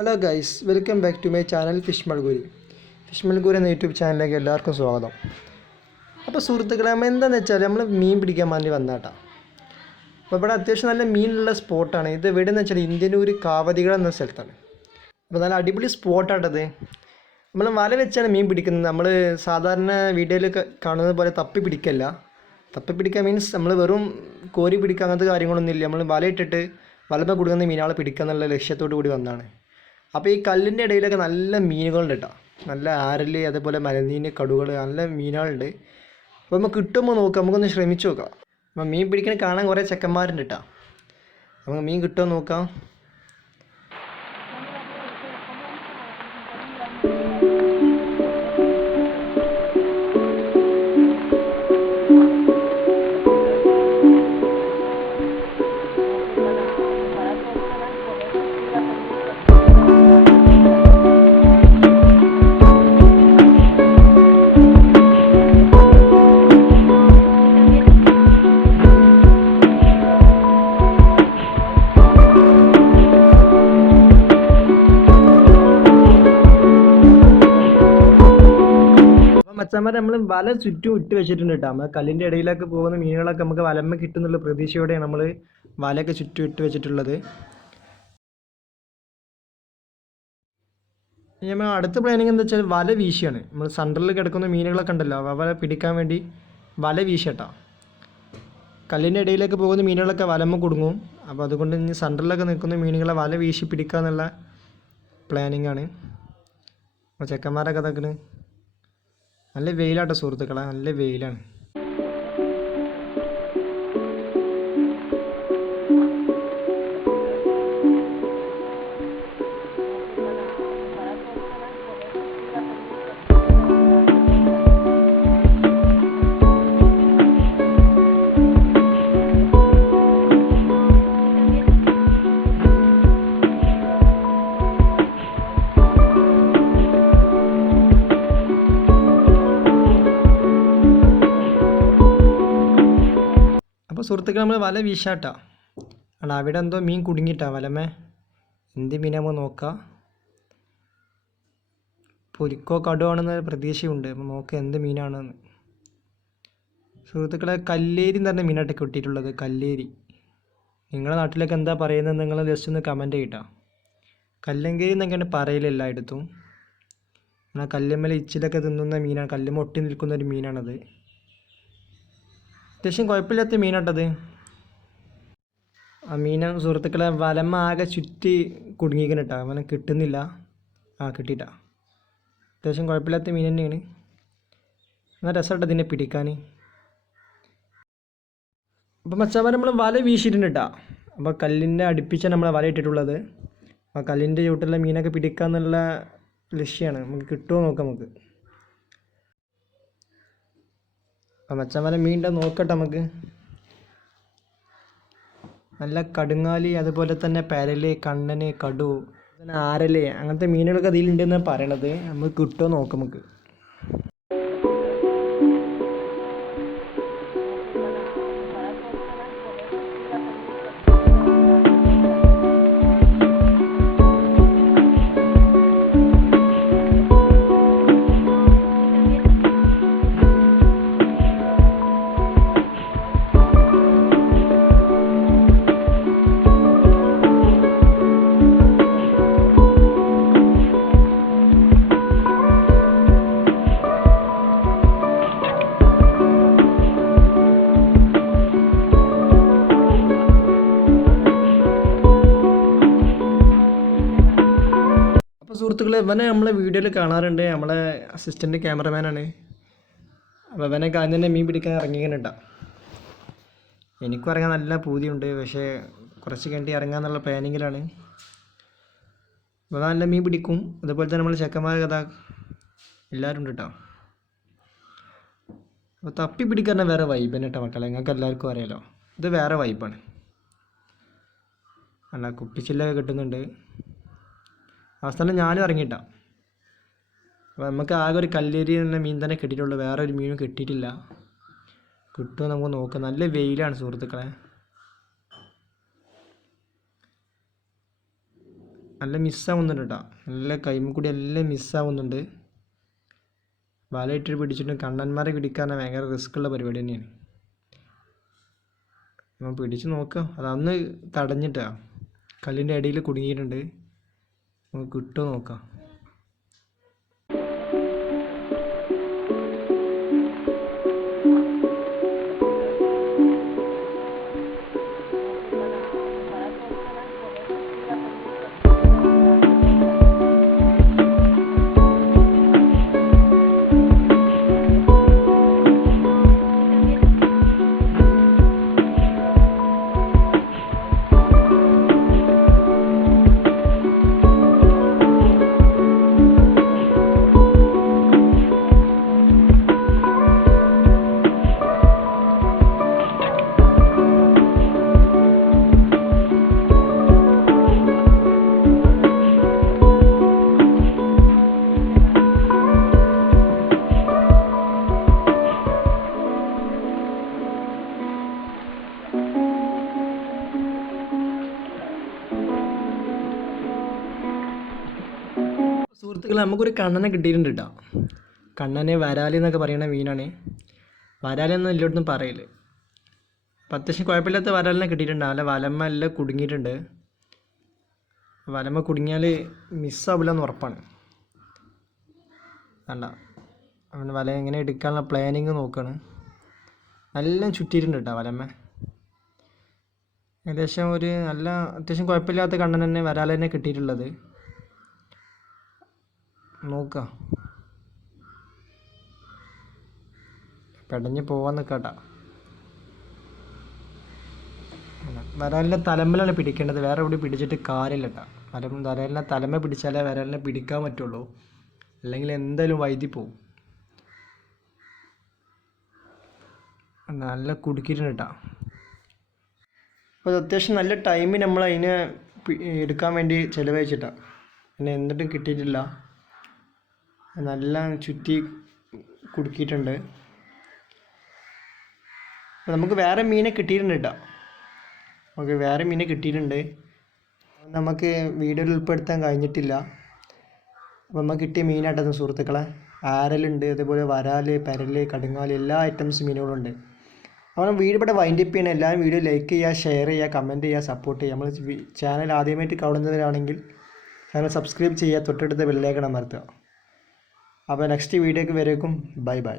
Hello guys, welcome back to my channel fish മൾഗൂരി. Fish മൾഗൂരി എന്ന യൂട്യൂബ് ചാനലിലേക്ക് എല്ലാവർക്കും സ്വാഗതം. അപ്പോൾ സുഹൃത്തുക്കളെ, നമ്മൾ എന്താണെന്ന് വെച്ചാൽ നമ്മൾ മീൻ പിടിക്കാൻ വേണ്ടി വന്നാട്ടാ. അപ്പോൾ ഇവിടെ അത്യാവശ്യം നല്ല മീനുള്ള സ്പോട്ടാണ്. ഇത് എവിടെയെന്ന് വെച്ചാൽ ഇന്ത്യനൂർ കാവതികൾ എന്ന സ്ഥലത്താണ്. അപ്പോൾ നല്ല അടിപൊളി സ്പോട്ടാട്ടത്. നമ്മൾ വല വെച്ചാണ് മീൻ പിടിക്കുന്നത്. നമ്മൾ സാധാരണ വീഡിയോയിലൊക്കെ കാണുന്നത് പോലെ തപ്പി പിടിക്കല്ല. തപ്പി പിടിക്കുക മീൻസ് നമ്മൾ വെറും കോരി പിടിക്കുക അങ്ങനത്തെ കാര്യങ്ങളൊന്നും ഇല്ല. നമ്മൾ വലയിട്ടിട്ട് വലമ കൊടുക്കുന്ന മീനുകളെ പിടിക്കുക എന്നുള്ള ലക്ഷ്യത്തോടു കൂടി വന്നതാണ്. അപ്പോൾ ഈ കല്ലിൻ്റെ ഇടയിലൊക്കെ നല്ല മീനുകളുണ്ട് കേട്ടോ. നല്ല ആരല്, അതേപോലെ മലനീന്, കടുകൾ, നല്ല മീനുകളുണ്ട്. അപ്പോൾ നമുക്ക് കിട്ടുമ്പോൾ നോക്കാം, നമുക്കൊന്ന് ശ്രമിച്ചു നോക്കാം. അപ്പോൾ മീൻ പിടിക്കാൻ കാണാൻ കുറേ ചെക്കന്മാരുണ്ട് കേട്ടോ. നമുക്ക് മീൻ കിട്ടുമോ നോക്കാം. മച്ചന്മാരെ നമ്മൾ വല ചുറ്റും ഇട്ട് വെച്ചിട്ടുണ്ട് കേട്ടോ. നമ്മൾ കല്ലിൻ്റെ ഇടയിലൊക്കെ പോകുന്ന മീനുകളൊക്കെ നമുക്ക് വലമ്മ കിട്ടുന്നുള്ള പ്രതീക്ഷയോടെയാണ് നമ്മൾ വലയൊക്കെ ചുറ്റും ഇട്ട് വെച്ചിട്ടുള്ളത്. നമ്മൾ അടുത്ത പ്ലാനിങ് എന്താ വെച്ചാൽ വല വീശിയാണ്. നമ്മൾ സെൻറ്ററിൽ കിടക്കുന്ന മീനുകളൊക്കെ ഉണ്ടല്ലോ, വല പിടിക്കാൻ വേണ്ടി വല വീശട്ടാ. കല്ലിൻ്റെ ഇടയിലൊക്കെ പോകുന്ന മീനുകളൊക്കെ വലമ്മ കുടുങ്ങും. അപ്പോൾ അതുകൊണ്ട് ഇനി സെൻറ്ററിലൊക്കെ നിൽക്കുന്ന മീനുകളെ വല വീശി പിടിക്കുക എന്നുള്ള പ്ലാനിങ് ആണ്. അപ്പോൾ ചെക്കന്മാരൊക്കെ അതൊക്കെ നല്ല വെയിലാട്ടോ സുഹൃത്തുക്കളെ, നല്ല വെയിലാണ്. അപ്പോൾ സുഹൃത്തുക്കൾ, നമ്മൾ വല വീശാട്ടാ. ആണ് അവിടെ എന്തോ മീൻ കുടുങ്ങിയിട്ടാ വലമേ. എന്ത് മീനാകുമ്പോൾ നോക്കാം. പൊരിക്കോ കടുവാണെന്ന് പ്രതീക്ഷയുണ്ട്. അപ്പോൾ നോക്കാം എന്ത് മീനാണെന്ന്. സുഹൃത്തുക്കളെ, കല്ലേരി എന്ന് പറഞ്ഞ മീനായിട്ട് കിട്ടിയിട്ടുള്ളത്. കല്ലേരി. നിങ്ങളുടെ നാട്ടിലൊക്കെ എന്താ പറയുന്നത് നിങ്ങൾ ജസ്റ്റ് ഒന്ന് കമൻറ്റ് ചെയ്യട്ടാ. കല്ലങ്കേരി എന്നൊക്കെയാണ് പറയല് എല്ലായിടത്തും. എന്നാൽ കല്ലുമ്മല ഇച്ചിലൊക്കെ തിന്നുന്ന മീനാണ്. കല്ലുമ്മ ഒട്ടി നിൽക്കുന്ന ഒരു മീനാണത്. അത്യാവശ്യം കുഴപ്പമില്ലാത്ത മീനാട്ടത്. ആ മീന സുഹൃത്തുക്കളെ വലമ്മ ആകെ ചുറ്റി കുടുങ്ങിക്കണം കേട്ടോ. അവനെ കിട്ടുന്നില്ല. കിട്ടിയിട്ടാ. അത്യാവശ്യം കുഴപ്പമില്ലാത്ത മീൻ തന്നെയാണ്. എന്നാൽ രസമായിട്ട് ഇതിനെ പിടിക്കാൻ. അപ്പം മച്ചാമാർ നമ്മൾ വല വീശിയിട്ടുണ്ട് കേട്ടോ. അപ്പോൾ കല്ലിൻ്റെ അടുപ്പിച്ചാണ് നമ്മൾ വല ഇട്ടിട്ടുള്ളത്. അപ്പോൾ കല്ലിൻ്റെ ചുവട്ടുള്ള മീനൊക്കെ പിടിക്കുക എന്നുള്ള ലക്ഷ്യമാണ്. നമുക്ക് കിട്ടുമോ നോക്കാം നമുക്ക്. അപ്പം മച്ചാമാരെ മീൻ്റെ നോക്കട്ടെ നമുക്ക്. നല്ല കടുങ്ങാലി, അതുപോലെ തന്നെ പരല്, കണ്ണന്, കടു, പിന്നെ ആരല്, അങ്ങനത്തെ മീനുകളൊക്കെ അതിലുണ്ടെന്നാണ് പറയണത്. നമുക്ക് കിട്ടുമോ നോക്കാം നമുക്ക്. സുഹൃത്തുക്കളെ, ഇവനെ നമ്മളെ വീഡിയോയിൽ കാണാറുണ്ട്. നമ്മളെ അസിസ്റ്റൻറ്റ് ക്യാമറമാനാണ്. അപ്പോൾ ഇവനൊക്കെ ആദ്യം തന്നെ മീൻ പിടിക്കാൻ ഇറങ്ങിക്കണ. എനിക്കും ഇറങ്ങാൻ നല്ല പൂതിയുണ്ട്. പക്ഷേ കുറച്ച് കഴിഞ്ഞിട്ട് ഇറങ്ങാമെന്നുള്ള പ്ലാനിങ്ങിലാണ്. അപ്പോൾ നല്ല മീൻ പിടിക്കും. അതുപോലെ തന്നെ നമ്മൾ ചെക്കന്മാർ കഥ എല്ലാവരും ഉണ്ട് കേട്ടോ. അപ്പോൾ തപ്പി പിടിക്കാൻ വേറെ വൈബ് തന്നെ കേട്ടോ മക്കളെ. നിങ്ങൾക്ക് എല്ലാവർക്കും അറിയാലോ, ഇത് വേറെ വൈബാണ്. അല്ല, കുപ്പിച്ചില്ലൊക്കെ കിട്ടുന്നുണ്ട്. അവസാനം ഞാനും ഇറങ്ങിയിട്ടാ. അപ്പോൾ നമുക്ക് ആകെ ഒരു കല്ലേരി എന്ന മീൻ തന്നെ കിട്ടിയിട്ടുള്ളൂ. വേറെ ഒരു മീനും കിട്ടിയിട്ടില്ല. കിട്ടുമോ നമുക്ക് നോക്കാം. നല്ല വെയിലാണ് സുഹൃത്തുക്കളെ. നല്ല മിസ്സാവുന്നുണ്ട് കേട്ടോ. നല്ല കൈമ കൂടി എല്ലാം മിസ്സാവുന്നുണ്ട്. വലയിട്ട് പിടിച്ചിട്ട് കണ്ണന്മാരെ പിടിക്കാൻ ഭയങ്കര റിസ്ക്കുള്ള പരിപാടി തന്നെയാണ്. നമ്മൾ പിടിച്ച് നോക്കാം. അതന്ന് തടഞ്ഞിട്ടാ കല്ലിൻ്റെ അടിയിൽ കുടുങ്ങിയിട്ടുണ്ട്. നമുക്ക് കിട്ടുമോ നോക്കാം. സുഹൃത്തുക്കളെ, നമുക്കൊരു കണ്ണനെ കിട്ടിയിട്ടുണ്ട് കേട്ടോ. കണ്ണനെ വരാലി എന്നൊക്കെ പറയുന്ന മീനാണ്. വരാലെന്നും എല്ലായിടത്തും പറയില്ല. അപ്പം അത്യാവശ്യം കുഴപ്പമില്ലാത്ത വരാലിനെ കിട്ടിയിട്ടുണ്ട്. അല്ല വലമ്മ എല്ലാം കുടുങ്ങിയിട്ടുണ്ട്. വലമ്മ കുടുങ്ങിയാൽ മിസ്സാവില്ല എന്ന് ഉറപ്പാണ്. വേണ്ട, അവൻ വല എങ്ങനെ എടുക്കാനുള്ള പ്ലാനിങ് നോക്കുകയാണ്. എല്ലാം ചുറ്റിയിട്ടുണ്ട് കേട്ടോ വലമ്മ. ഏകദേശം ഒരു നല്ല അത്യാവശ്യം കുഴപ്പമില്ലാത്ത കണ്ണൻ തന്നെ വരാൽ തന്നെ കിട്ടിയിട്ടുള്ളത്. നോക്കാം, പെടഞ്ഞ് പോവാൻ നിൽക്കട്ടാ. വരാലിൻ്റെ തലമ്മലാണ് പിടിക്കേണ്ടത്, വേറെ എവിടെ പിടിച്ചിട്ട് കാര്യമില്ല കേട്ടോ. വരാലിനെ തലമ്മ പിടിച്ചാലേ വരാലിനെ പിടിക്കാൻ പറ്റുള്ളൂ, അല്ലെങ്കിൽ എന്തായാലും വൈദ്യുതി പോവും. നല്ല കുടുക്കിയിട്ടുണ്ട് കേട്ടോ. അപ്പോൾ അത്യാവശ്യം നല്ല ടൈമിൽ നമ്മൾ അതിനെ എടുക്കാൻ വേണ്ടി ചിലവഴിച്ചിട്ടാണ്. പിന്നെ എന്നിട്ടും കിട്ടിയിട്ടില്ല. നല്ല ചുറ്റി കുടുക്കിയിട്ടുണ്ട്. നമുക്ക് വേറെ മീനെ കിട്ടിയിട്ടുണ്ട് കേട്ടോ. നമുക്ക് വീഡിയോയിൽ ഉൾപ്പെടുത്താൻ കഴിഞ്ഞിട്ടില്ല. അപ്പോൾ നമുക്ക് കിട്ടിയ മീനായിട്ടത് സുഹൃത്തുക്കളെ. ആരലുണ്ട്, അതേപോലെ വരാൽ, പരല്, കടുങ്ങാൽ, എല്ലാ ഐറ്റംസ് മീനുകളുണ്ട്. അപ്പോൾ വീഡിയോ ഇവിടെ വൈൻഡപ്പ് ചെയ്യണം. എല്ലാവരും വീഡിയോ ലൈക്ക് ചെയ്യുക, ഷെയർ ചെയ്യുക, കമൻറ്റ് ചെയ്യുക, സപ്പോർട്ട് ചെയ്യുക. നമ്മൾ ചാനൽ ആദ്യമായിട്ട് കാണുന്നവരാണെങ്കിൽ ചാനൽ സബ്സ്ക്രൈബ് ചെയ്യുക, തൊട്ടടുത്ത ബെല്ലൈക്കൺ അമർത്തുക. അപ്പോൾ നെക്സ്റ്റ് വീഡിയോക്ക് വരേക്കും ബൈ ബൈ.